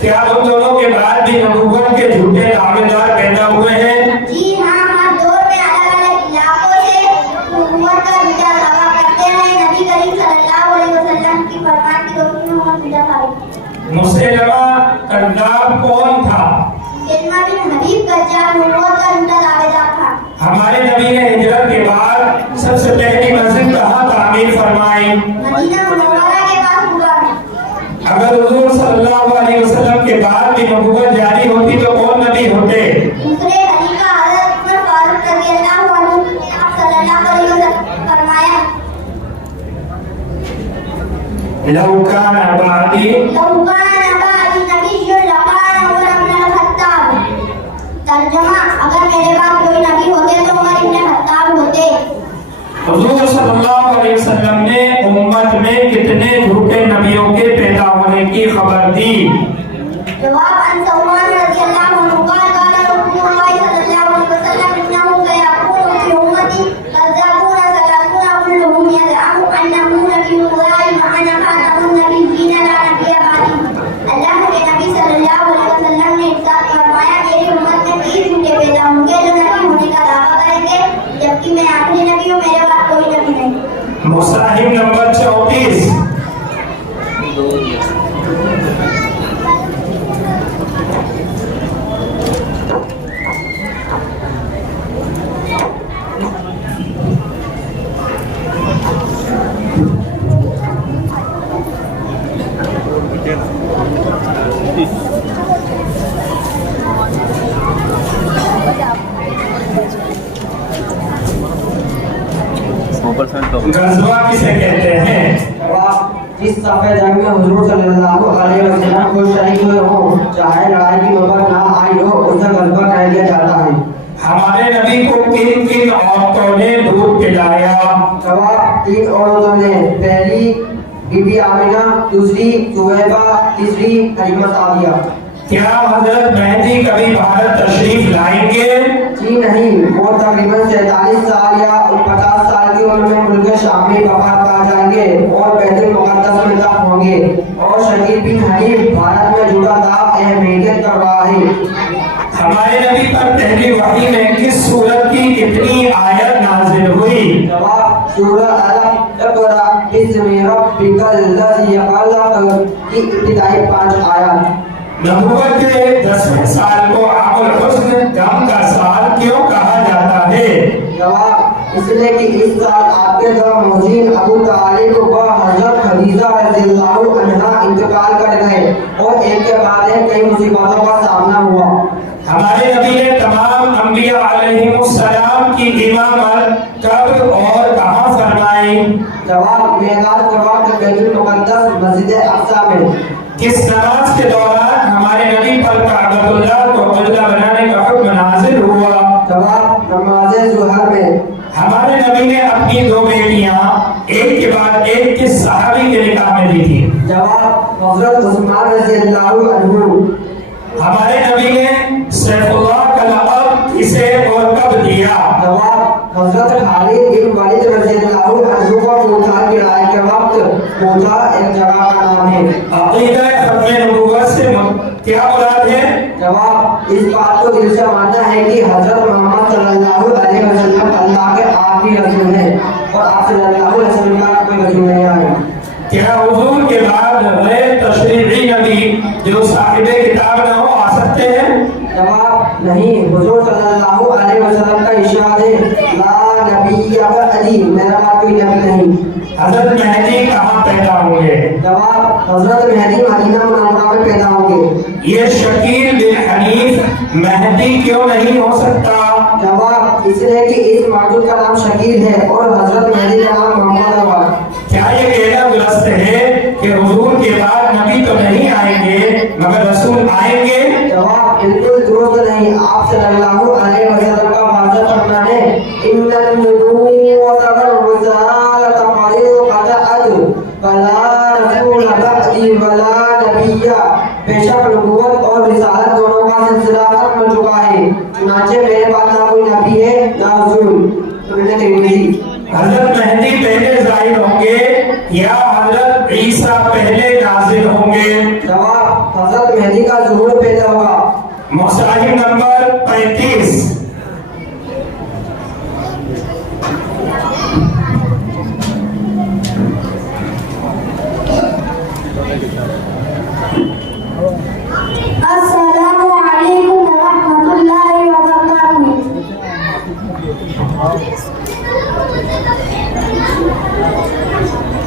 क्या उन दोनों के बाद भी नबूवत के झूठे दावेदार पैदा हुए हैं? जी हाँ, हर दौर में अलग अलग इलाकों से नबूवत का झूठा दावा करते हैं। नबी करीम सल्लल्लाहु अलैहि वसल्लम की फरमान की रोशनी में वो झूठा साबित। मुसैलमा कज़्ज़ाब कौन था? मुसैलमा बिन हबीब कज़्ज़ाब नबूवत का झूठा दावेदार था। हमारे नबी ने हिजरत के बाद सबसे पहली मस्जिद कहाँ तामीर फरमाई? मदीना मुनव्वरा के पास हुआ है। अगर हुजूर सल्लल्लाहु अलैहि वसल्लम के बाद भी नबूवत जारी होती तो कौन नबी होते? दूसरे खलीफा हज़रत उमर फारूक रज़ियल्लाहु अन्हु ने आप सल्लल्लाहु अलैहि वसल्लम फरमाया, लौ कान बादी लौ कान बादी नबिय्युन लकान उमर इब्न खत्ताब। तर्जुमा, अगर मेरे बाद कोई नबी होते तो उमर इब्न खत्ताब होते। हुजूर सल्लल्लाहु अलैहि वसल्लम ने उम्मत में कितने झूठे नबियों के पैदा होने की खबर दी? जवाब अन सलमान रज़ियल्लाहु अन्हु क़ाल क़ाल रसूलुल्लाह सल्लल्लाहु अलैहि वसल्लम इन्नहु सयकूनु फी उम्मती कज़्ज़ाबून सलासून कुल्लुहुम यज़अमु अन्नहु नबियुल्लाह व अना खातमुन नबिय्यीन ला नबिय्य बादी। अल्लाह के नबी सल्लल्लाहु अलैहि वसल्लम ने इरशाद फरमाया, मेरी उम्मत में 30 झूठे पैदा होंगे जो नबी होने का दावा करेंगे, जबकि मैं आखिरी नबी हूँ, मेरे बाद कोई नबी नहीं। मुसाहिब नंबर 34। गज़वा किसे कहते हैं? जिस सफ़े जंग में हुजूर सल्लल्लाहु अलैहि वसल्लम को शरीक हुए हो, चाहे लड़ाई की नौबत ना आई हो, उसे गज़वा कह दिया जाता है। हमारे नबी को किन किन औरतों ने दूध पिलाया? जवाब 3 औरतों ने, पहली बीबी आमिना, दूसरी सुवैबा, तीसरी हलीमा सादिया। क्या हजरत मेहदी कभी भारत तशरीफ लाएंगे? जी नहीं, वो तकरीबन 47 साल या 50 साल की उम्र में मुल्क शाम में वफात पा जाएंगे और बैतुल मुक़द्दस में दफन होंगे। और शकील बिन हनीफ भारत में जुड़ा दाव अहमियत कर रहा है। हमारे नबी पर पहली वही में किस सूरत की कितनी आयत नाजिल हुई? जवाब सूरह अलक اقرأ باسم ربک الذی خلق کی ابتدائی 5 آیات۔ نبوت کے 10ویں سال کو عام الحزن غم کا سال کیوں کہا جاتا ہے؟ جواب، اس لیے کہ اس سال آپ کے دو موزین ابو طالب و حضرت خدیجہ رضی اللہ عنہا انتقال کر گئے اور ایک کے بعد ایک کئی مصیبتوں کا سامنا ہوا۔ ہمارے نبی نے تمام انبیاء علیہ السلام کی امامت کب اور کہاں فرمائی؟ جواب، معراج کے وقت بیت المقدس مسجد اقصی میں۔ کس نماز کے دوران ہمارے نبی پر کعبۃ اللہ کو قبلہ بنانے کا حکم نازل ہوا؟ جواب، نماز ظہر میں۔ ہمارے نبی نے اپنی 2 بیٹیاں ایک کے بعد ایک کس صحابی کے نکاح میں دی تھی؟ جواب، حضرت عثمان رضی اللہ عنہ۔ ہمارے نبی نے سیف اللہ کا لقب کسے اور کب دیا؟ جواب، حضرت خالد بن ولید رضی اللہ عنہ کو موتا کی لڑائی کے وقت، موتا ایک جگہ کا نام ہے۔ عقیدہ ختم نبوت سے کیا مراد ہے؟ جواب، اس بات کو دل سے ماننا ہے کہ حضرت محمد صلی اللہ علیہ وسلم اللہ کے آخری رسول ہیں اور آپ صلی اللہ علیہ وسلم کا کوئی رسول نہیں آیا۔ کیا حضور کے بعد غیر تشریعی نبی جو صاحب کتاب نہ ہو آ سکتے ہیں؟ جواب، نہیں، حضور صلی اللہ علیہ وسلم کا ارشاد ہے، لا نبی بعدی، میرا بعد کوئی نبی نہیں۔ حضرت مہدی کہاں پیدا ہوں گے؟ جواب، حضرت مہدی مدینہ منورہ میں پیدا ہوں گے۔ یہ شکیل بن حنیف مہدی کیوں نہیں ہو سکتا؟ جواب، اس لیے کہ اس مردود کا نام شکیل ہے اور حضرت مہدی کا نام محمد ہے۔ کیا یہ کہنا درست ہے کہ حضور کے بعد نبی تو نہیں آئیں گے مگر رسول آئیں گے؟ جواب، بالکل درست نہیں۔ آپ صلی اللہ علیہ وسلم کا واضح فرمان ہے، ان النبوۃ والرسالۃ قد اتت فلا رسول بعدی ولا نبی۔ بے شک نبوت اور رسالت دونوں کا سلسلہ ختم ہو چکا ہے، چنانچہ میرے پاس نہ کوئی نبی ہے نہ رسول۔ سنن ترمذی۔ حضرت مہدی پہلے ظاہر ہوں گے یا حضرت عیسیٰ پہلے نازل ہوں گے؟ جواب، حضرت مہدی کا ظہور پہلے ہوگا۔ مصاحف نمبر 35۔ السلام علیکم ورحمۃ اللہ وبرکاتہ۔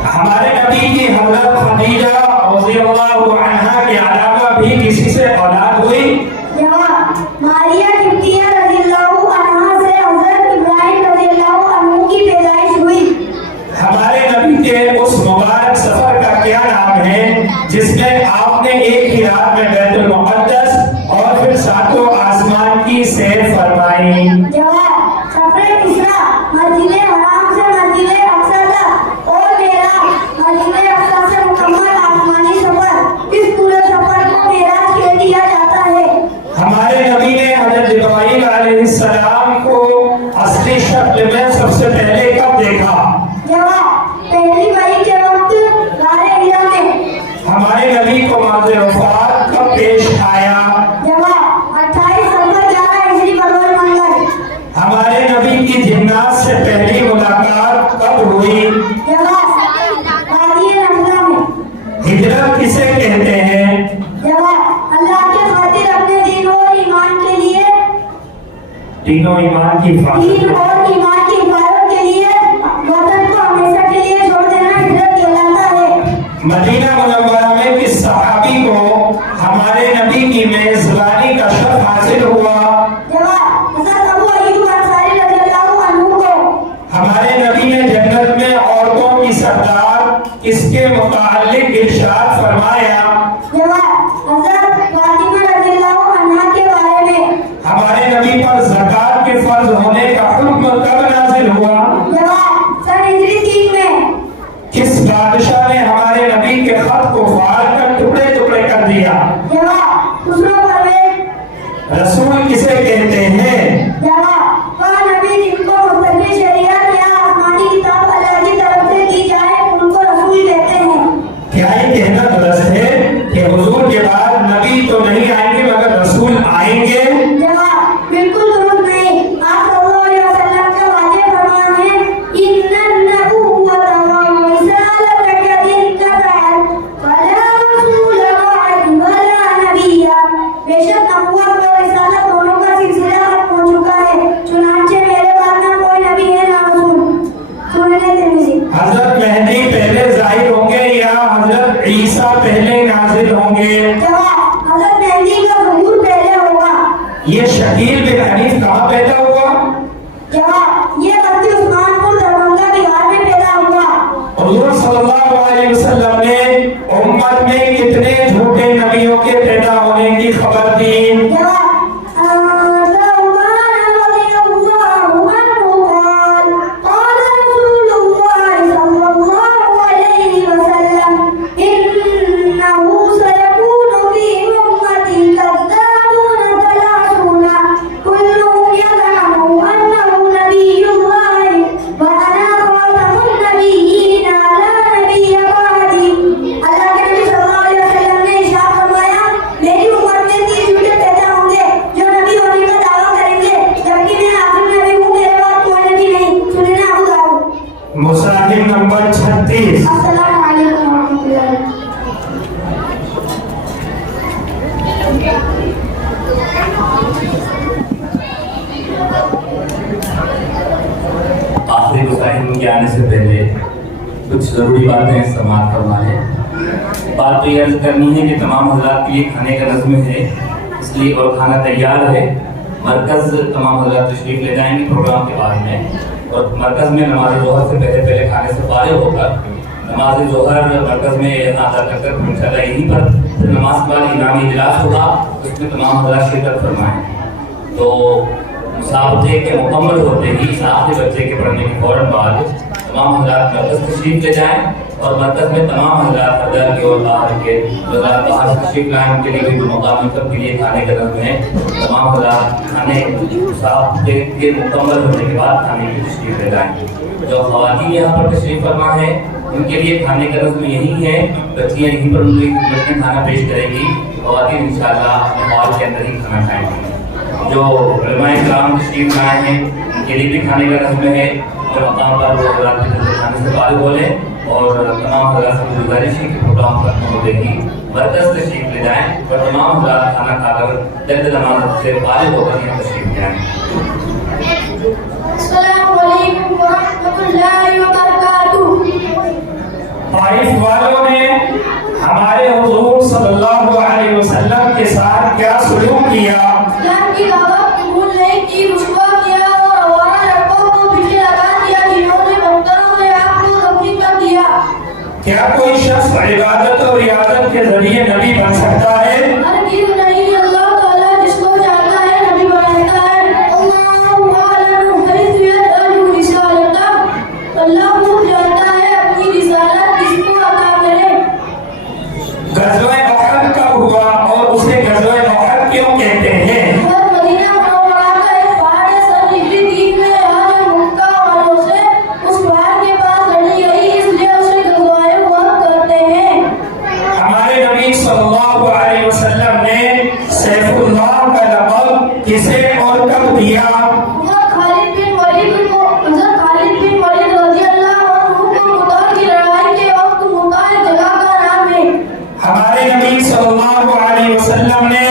ہمارے نبی کی حضرت خدیجہ رضی اللہ عنہا کے علاوہ بھی کسی سے اولاد ہوئی؟ جواب، ماریہ قبطیہ رضی اللہ عنہا سے حضرت ابراہیم رضی اللہ عنہ کی پیدائش ہوئی۔ ہمارے نبی کے اس مبارک سفر کا کیا نام ہے جس میں آپ نے ایک ہی رات میں بیت المقدس اور پھر 7 آسمان کی سیر فرمائی؟ جواب، سفر اسراء، مسجد حرام سے مسجد اقصی تک اور معراج، مسجد اقصی سے مکمل آسمانی سفر، اس پورے سفر کو معراج کہہ دیا جاتا ہے۔ ہمارے نبی نے حضرت جبرائیل علیہ السلام کو اصلی شکل میں سب سے پہلے کب دیکھا؟ جواب، پہلی وحی کے وقت غار حرا میں۔ ہمارے نبی کو مرض وفات کب پیش آیا؟ جواب، 28 ستمبر 11 عیسوی پرور منگل۔ ہمارے نبی کی جنات سے پہلی ملاقات کب ہوئی؟ جواب، وادی نخلا میں۔ ہجرت کسے کہتے ہیں؟ جواب، اللہ کے خاطر اپنے دین اور ایمان کے لیے، دین و ایمان کی دین حفاظت۔ اور ایمان کی حفاظت کے لیے وطن کو ہمیشہ کے لیے چھوڑ دینا ہجرت کہلاتا ہے۔ مدینہ منورہ میں کس صحابی کو ہمارے نبی کی میزبانی کا شرف حاصل ہوا؟ جواب، حضرت ابو ایوب انصاری رضی اللہ عنہ کو۔ ہمارے نبی نے جنت میں عورتوں کی سردار کس کے متعلق ارشاد فرمایا؟ جواب، حضرت فاطمہ رضی اللہ عنہا کے بارے میں۔ ہمارے نبی پر زکات کے فرض ہونے کا حکم کب نازل ہوا؟ جواب، سن ہجری 3 میں۔ کس بادشاہ نے ہمارے نبی کے خط کو فاڑ کر ٹکڑے ٹکڑے کر دیا؟ جواب، خسرو پرویز۔ رسول کسے کہتے ہیں؟ جواب، وہ نبی جن کو مستقل شریعت یا آسمانی کتاب اللہ کی طرف سے دی جائے ان کو رسول کہتے ہیں۔ کیا یہ کہنا درست ہے کہ حضور کے بعد نبی تو نہیں آئیں گے مگر رسول آئیں گے؟ جواب، بالکل درست نہیں۔ آپ صلی اللہ علیہ وسلم کا واضح فرمان ہے، ان النبوۃ والرسالۃ नाजिल होंगे? जवाब, हजरत मेहदी का ज़हूर पहले होगा। ये शकील बिन हनीफ कहाँ पैदा हुआ? जवाब, ये बस्ती उस्मानपुर दरभंगा बिहार में पैदा हुआ। हुजूर सल्लल्लाहु अलैहि वसल्लम ने उम्मत में कितने झूठे नबियों के पैदा होने की खबर दी? जवाब, मुसाहिब नंबर 36। अस्सलाम वालेकुम रहमतुल्लाह। आखिरी मुसाहिब के आने से पहले कुछ ज़रूरी बातें समाप्त करना है। बात तो ये अर्ज करनी है कि तमाम हज़रात के लिए खाने का नज़्म है, इसलिए और खाना तैयार है। मरकज़ तमाम हज़रात तशरीफ़ ले जाएंगे प्रोग्राम के बाद में, और मरकज़ में नमाज ज़ोहर से पहले खाने से फारिग होकर नमाज ज़ोहर मरकज़ में अदा कर इंशाअल्लाह यहीं पर नमाज के बाद इनामी इजलास होगा, उसमें तमाम हज़रात शिरकत फरमाएँ। तो मुसाबक़े के मुकम्मल होते ही आखिरी बच्चे के पढ़ने के फ़ौरन बाद तमाम हज़रात मरकज़ तशरीफ़ ले जाएँ, और मरकज़ में तमाम हज़रात अंदर के और बाहर के हज़रात बाहर से तशरीफ़ लाएँ, उनके लिए भी मकामी सबके लिए खाने का नज़्म है। तमाम हज़रात खाने मुसाबक़े के मुकम्मल होने के बाद खाने की तशरीफ़ ले जाएँ। जो ख़वातीन यहाँ पर तशरीफ़ फरमा है उनके लिए खाने का नज़्म यही है, बच्चियाँ यहीं पर उनकी खिदमत में खाना पेश करेंगी। ख़वातीन इंशाअल्लाह अपने हॉल के अंदर ही खाना खाएँगी। जो उलमाए किराम तशरीफ़ लाए हैं उनके लिए भी खाने का नज़्म है, जो मकाम पर वो हज़रात के खाने से फारिग हो लें, और तमाम हज़रात से गुजारिश है कि प्रोग्राम खत्म होते ही मरकज़ तशरीफ़ ले जाएँ, और तमाम हज़रात खाना खाकर जल्द नमाज से फारिग होकर यहाँ तशरीफ़ ले आएँ। अस्सलाम वालेकुम व रहमतुल्लाहि व बरकातुहू। ताइफ वालों ने हमारे हुजूर सल्लल्लाहु अलैहि वसल्लम के साथ क्या सलूक किया? इस्लाम की दावत कबूल नहीं की, रुसवा किया और आवारा लड़कों को पीछे लगा दिया, जिन्होंने बंदरों से आपको ज़ख्मी कर दिया। क्या कोई शख्स इबादत और रियादत के जरिए नबी बन सकता है? हरगिज़ नहीं, अल्लाह ताला जिसको चाहता है नबी बनाता है। अल्लाहु अअलम हैसु यजअलु रिसालतह। अल्लाह खूब जानता है अपनी रिसालत किसको अता करे। गज़वा उहद कब हुआ और उसे गज़वा उहद क्यों कहते हैं? और मदीना मुनव्वरा का एक पहाड़ है, सन हिजरी 3 में यहाँ जो मक्का वालों से उस पहाड़ के पास लड़ी गई, इसलिए उसे गज़वाए उहद कहते हैं। हमारे नबी सल्लल्लाहु अलैहि वसल्लम ने सैफुल्लाह का लक़ब किसे और कब दिया? हज़रत खालिद बिन वलीद रज़ियल्लाहु अन्हु को मुता की लड़ाई के वक्त मुता जगह का नाम है। हमारे नबी सल्लल्लाहु अलैहि वसल्लम ने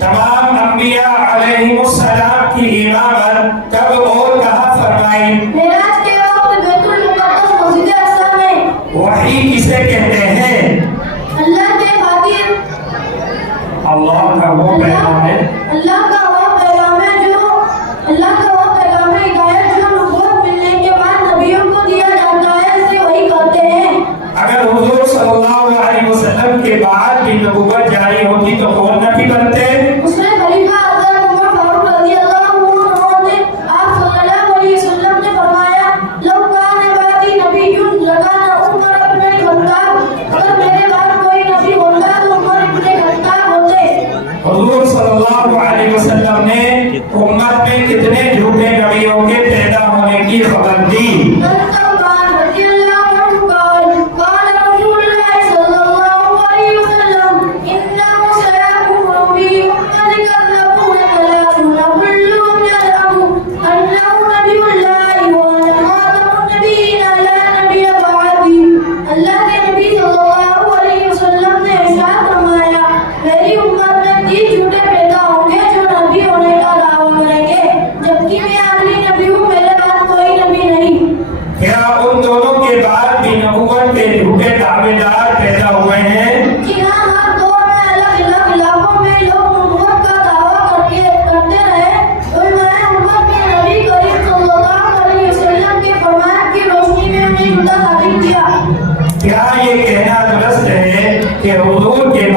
तमाम अंबिया अलैहिमुस्सलाम की इमामत कब और कहाँ फरमाई? मेराज के वक्त बैतुल मुक़द्दस मस्जिद अक़सा में। वही किसे कहते हैं? अल्लाह के खातिर, अल्लाह का वो पैगाम है, अल्लाह का वो पैगाम है जो अल्लाह का वो पैगाम है, हिदायत जो नबूवत मिलने के बाद नबियों को दिया जाता है, इसे वही कहते हैं। अगर हुजूर सल्लल्लाहु अलैहि वसल्लम के बाद भी नबूवत जारी होती तो कौन नबी बनते? उसमें खलीफा हज़रत उमर फारूक रज़ियल्लाहु अन्हु ने आप सल्लल्लाहु अलैहि वसल्लम ने फरमाया, लौ कान बादी नबियुन लकाना उमर इब्न खत्ताब। अगर मेरे बाद कोई नबी होता तो उमर इब्न खत्ताब होते। हुजूर सल्लल्लाहु अलैहि वसल्लम ने उम्मत में कितने झूठे नबियों के पैदा होने की खबर दी? अल्लाह के नबी सल्लल्लाहु अलैहि वसल्लम ने इरशाद फरमाया, मेरी उम्मत में 30 झूठे पैदा होंगे जो नबी होने का दावा करेंगे, जबकि मैं आखिरी नबी हूँ, मेरे बाद कोई नबी नहीं।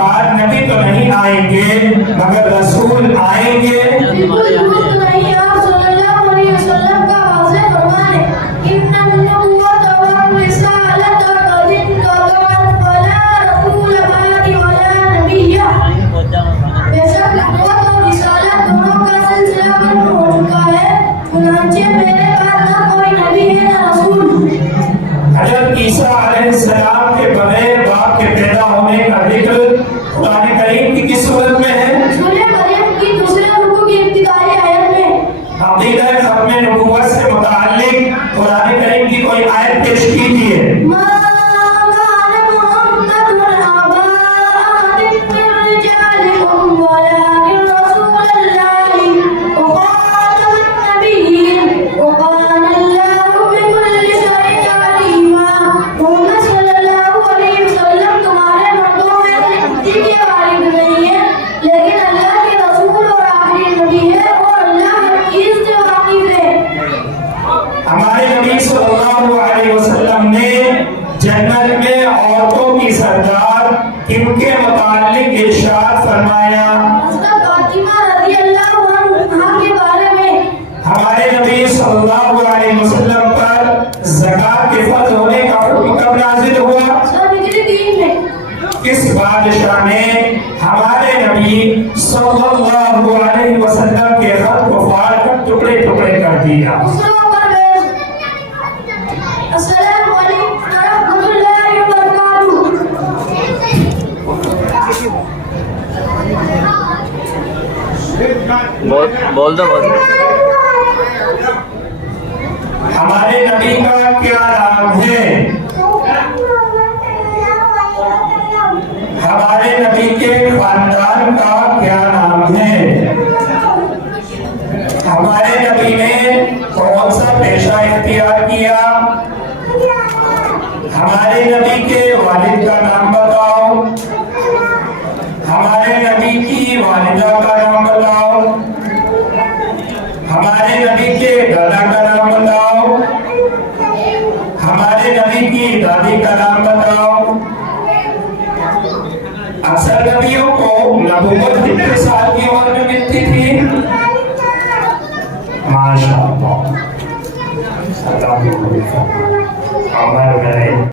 बाद नबी तो नहीं आएंगे मगर रसूल आएंगे। बिल्कुल झूठ नहीं, आप सल्लल्लाहु अलैहि वसल्लम का वाज़ेह फरमान है, इन्नन नबुव्वत व रिसालत क़द इंक़तअत फला रसूल बअदी वला नबिय्य। बेशक नबुव्वत और रिसालत दोनों का सिलसिला खत्म हो चुका है, चुनांचे मेरे बाद न कोई नबी है न रसूल। हज़रत ईसा अलैहिस्सलाम के बगैर बाप के पैदा होने का जिक्र कुरान करीम की किस सूरत में है? सूरह मरियम की दूसरे रुकू की इब्तिदाई आयत में। अक़ीदा खत्म नबुव्वत से मुताल्लिक कुरान करीम की कोई आयत पेश कीजिए। मा कान मुहम्मदुन अबा अहदिन मिन रिजालिकुम वलाकिन रसूलल्लाहि व खातमुन नबिय्यीन व कान अल्लाहु बिकुल्लि शैइन अलीमा। मोहम्मद सल्लल्लाहु अलैहि वसल्लम तुम्हारे मर्दों में से किसी के वारिस नहीं है, लेकिन अल्लाह के रसूल और आखिरी नबी है और अल्लाह हर चीज से वाकिफ है। हमारे नबी सल्लल्लाहु अलैहि वसल्लम ने जन्नत में औरतों की सरदार किनके मुताल्लिक इरशाद फरमाया? हज़रत फातिमा रज़ियल्लाहु अन्हा के बारे में। हमारे नबी सल्लल्लाहु अलैहि वसल्लम पर ज़कात के फर्ज होने का हुक्म कब नाज़िल हुआ? सन हिजरी 3 में। किस बादशाह ने हमारे नबी सल्लल्लाहु अलैहि वसल्लम के खत को फाड़ कर टुकड़े टुकड़े कर दिया? दूसरों पर बहस। अस्सलामु अलैकुम व रहमतुल्लाहि व बरकातुहू। बोल दो। हमारे नबी का क्या नाम है? हमारे नबी के खानदान का क्या नाम है? हमारे नबी ने कौन सा पेशा इख्तियार किया? हमारे नबी के वालिद का नाम बताओ। हमारे नबी की वालिदा का नाम बताओ। हमारे नबी के दादा का नाम बताओ। हमारे नबी की दादी का नाम बताओ। अक्सर नबियों को नबूवत कितने साल की उम्र में मिलती थी? माशाअल्लाह।